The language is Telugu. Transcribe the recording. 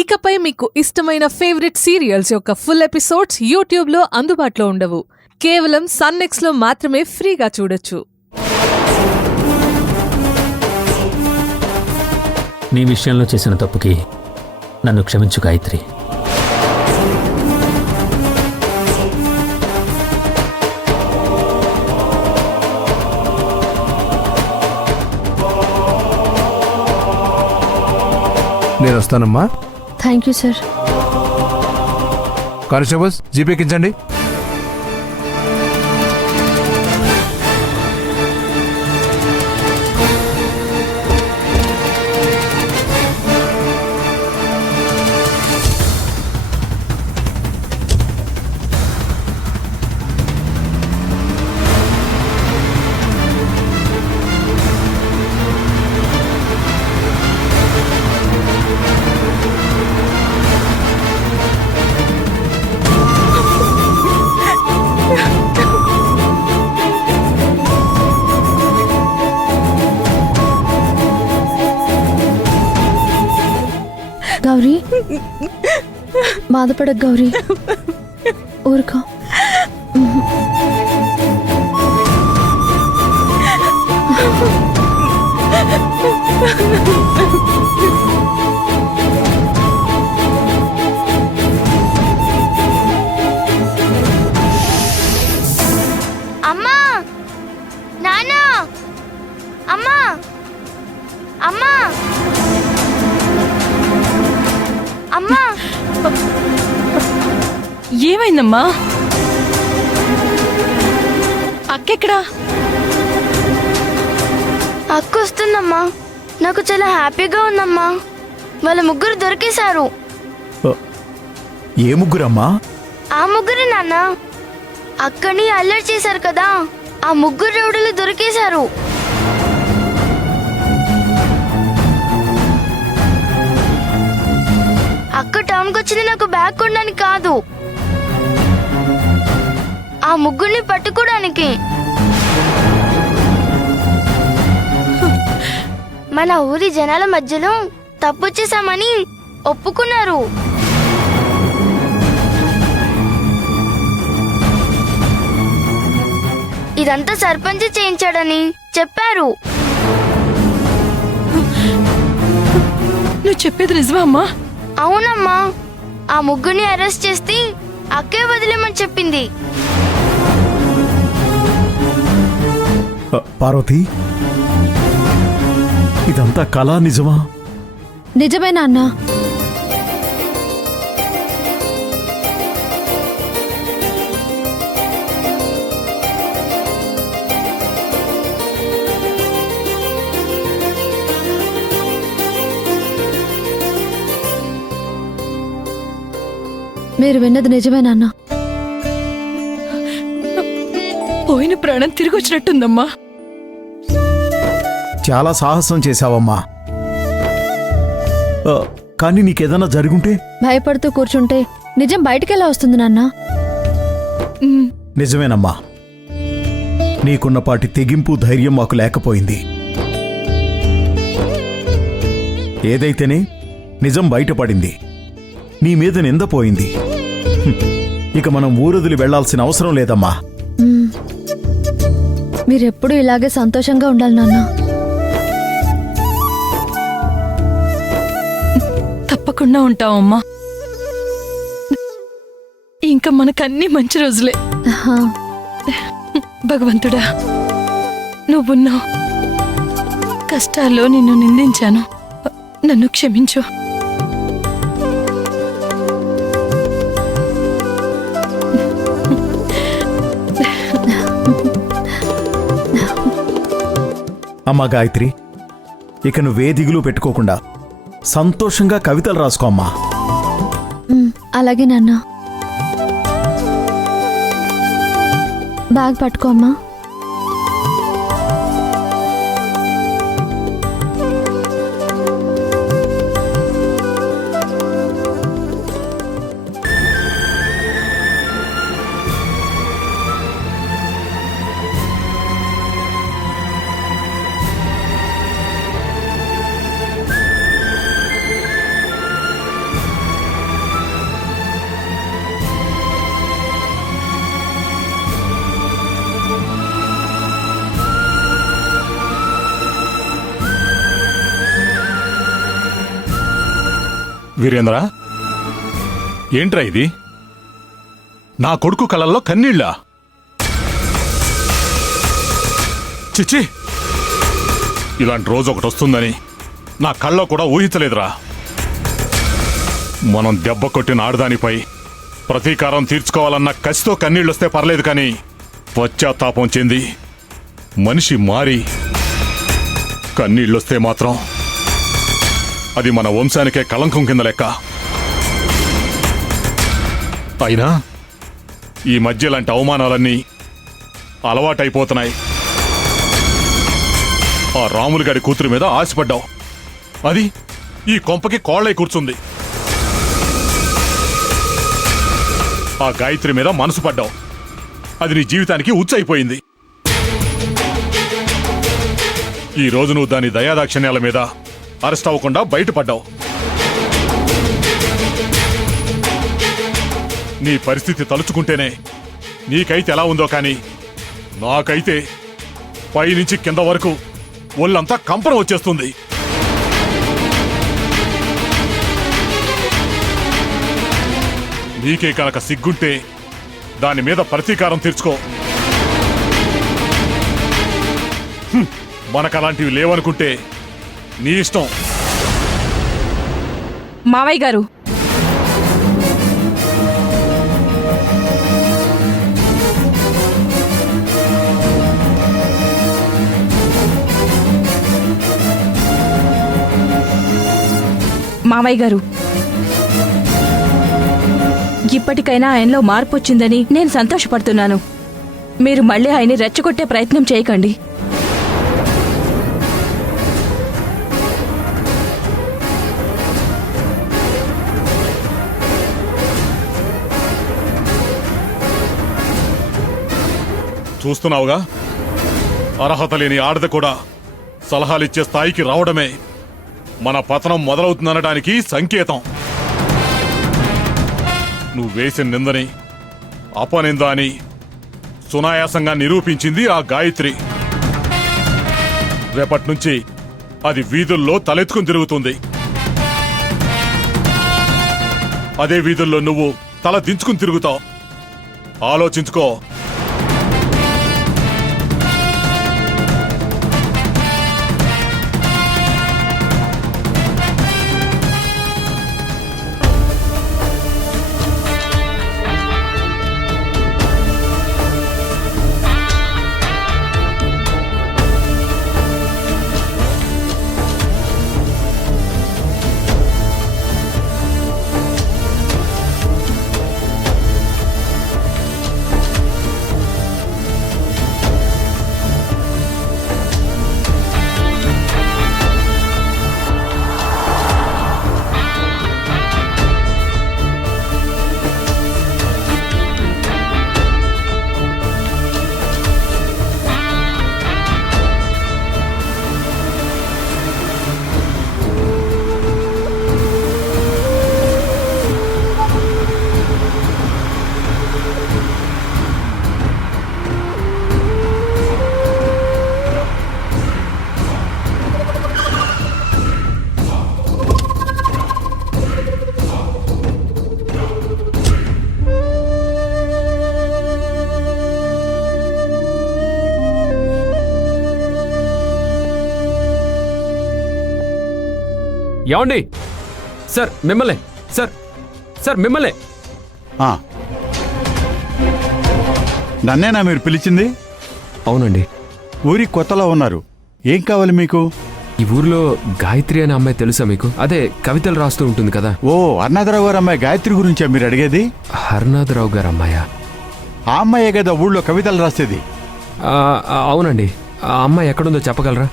ఇకపై మీకు ఇష్టమైన ఫేవరెట్ సీరియల్స్ యొక్క ఫుల్ ఎపిసోడ్స్ యూట్యూబ్లో అందుబాటులో ఉండవు. కేవలం సన్నెక్స్లో మాత్రమే ఫ్రీగా చూడొచ్చు. నీ విషయంలో చేసిన తప్పుకి నన్ను క్షమించు గాయత్రి. నేను వస్తానమ్మా. Thank you sir. కానిస్టేబుల్స్ జీపేకించండి. గౌరీ, బాధపడక గౌరీ, ఊరుకో. అమ్మా, నాన్న, అమ్మా, అమ్మా, అమ్మా. ఏమైందమ్మా? అక్కెక్కడా? అక్క వస్తుందమ్మా. నాకు చాలా హ్యాపీగా ఉందమ్మా. వాళ్ళ ముగ్గురు దొరికేశారు. ఏ ముగ్గురమ్మా? ఆ ముగ్గురు నాన్న. అక్కని అల్లరి చేశారు కదా, ఆ ముగ్గురు రౌడీలు దొరికేశారు. అక్క టౌన్కి వచ్చింది నాకు బ్యాగ్ కొనడానికి కాదు, ఆ ముగ్గురిని పట్టుకోవడానికి. మన ఊరి జనాల మధ్యలో తప్పు చేశామని ఒప్పుకున్నారు. ఇదంతా సర్పంచ్ చేయించాడని చెప్పారు. నువ్వు చెప్పేది నిజమా అమ్మా? అవునమ్మా. ఆ ముగ్గురిని అరెస్ట్ చేస్తే అక్కే వదిలేమని చెప్పింది. పార్వతి, ఇదంతా కళ నిజమా? నిజమేనా అన్నా? మీరు విన్నది నిజమేనా అన్నా? పోయిన ప్రాణం తిరిగి వచ్చినట్టుందమ్మా. చాలా సాహసం చేశావమ్మా. కానీ నీకేదన్నా జరుగుంటే? భయపడుతూ కూర్చుంటే నిజం బయటికెలా వస్తుంది నాన్న? నిజమేనమ్మా. నీకున్నపాటి తెగింపు ధైర్యం మాకు లేకపోయింది. ఏదైతేనే నిజం బయటపడింది, నీ మీద నిందపోయింది. ఇక మనం ఊరొదిలి వెళ్లాల్సిన అవసరం లేదమ్మా. మీరెప్పుడు ఇలాగే సంతోషంగా ఉండాలి నాన్న. తప్పకుండా ఉంటావమ్మా. ఇంకా మనకన్నీ మంచి రోజులే. భగవంతుడా, నువ్వున్నావు. కష్టాల్లో నిన్ను నిందించాను, నన్ను క్షమించు. అమ్మా గాయత్రి, ఇక నువ్వే దిగులు పెట్టుకోకుండా సంతోషంగా కవితలు రాసుకో అమ్మా. అలాగే నాన్న. బ్యాగ్ పట్టుకో అమ్మా. వీరేంద్ర, ఏంట్రా ఇది? నా కొడుకు కళ్ళల్లో కన్నీళ్ళా? చిచ్చి, ఇలాంటి రోజు ఒకటి వస్తుందని నా కళ్ళలో కూడా ఊహించలేదురా. మనం దెబ్బ కొట్టిన ఆడదానిపై ప్రతీకారం తీర్చుకోవాలన్న కసితో కన్నీళ్ళొస్తే పర్లేదు, కానీ పశ్చాత్తాపం చెంది మనిషి మారి కన్నీళ్ళొస్తే మాత్రం అది మన వంశానికే కళంకం కింద లెక్క. అయినా ఈ మధ్య లాంటి అవమానాలన్నీ అలవాటైపోతున్నాయి. ఆ రాములు గారి కూతురు మీద ఆశపడ్డావు, అది ఈ కొంపకి కోళ్ళై కూర్చుంది. ఆ గాయత్రి మీద మనసు పడ్డావు, అది నీ జీవితానికి ఉచ్చైపోయింది. ఈ రోజు నువ్వు దాని దయాదాక్షిణ్యాల మీద అరెస్ట్ అవ్వకుండా బయటపడ్డావు. నీ పరిస్థితి తలుచుకుంటేనే నీకైతే ఎలా ఉందో, కానీ నాకైతే పైనుంచి కింద వరకు ఒళ్ళంతా కంపనం వచ్చేస్తుంది. నీకే కనుక సిగ్గుంటే దాని మీద ప్రతీకారం తీర్చుకో. మనకలాంటివి లేవనుకుంటే నీ ఇష్టం. మావయ్య గారు, మావయ్య గారు, ఇప్పటికైనా ఆయనలో మార్పు వచ్చిందని నేను సంతోషపడుతున్నాను. మీరు మళ్ళీ ఆయన్ని రెచ్చగొట్టే ప్రయత్నం చేయకండి. చూస్తున్నావుగా, అర్హత లేని ఆడద కూడా సలహాలిచ్చే స్థాయికి రావడమే మన పతనం మొదలవుతుందనడానికి సంకేతం. నువ్వు వేసిన నిందని అపనింద అని సునాయాసంగా నిరూపించింది ఆ గాయత్రి. రేపట్నుంచి అది వీధుల్లో తలెత్తుకుని తిరుగుతుంది. అదే వీధుల్లో నువ్వు తల దించుకుని తిరుగుతావు. ఆలోచించుకో. ఏమండి సార్, మిమ్మల్ని సార్ మిమ్మల్ని. నన్నేనా మీరు పిలిచింది? అవునండి. ఊరి కొత్తలో ఉన్నారు, ఏం కావాలి మీకు? ఈ ఊర్లో గాయత్రి అనే అమ్మాయి తెలుసా మీకు? అదే కవితలు రాస్తూ ఉంటుంది కదా. ఓ, అరుణాథరావు గారు అమ్మాయి గాయత్రి గురించా మీరు అడిగేది? హర్నాథరావు గారు అమ్మాయా? ఆ అమ్మాయే కదా ఊళ్ళో కవితలు రాసేది. అవునండి. ఆ అమ్మాయి ఎక్కడుందో చెప్పగలరా?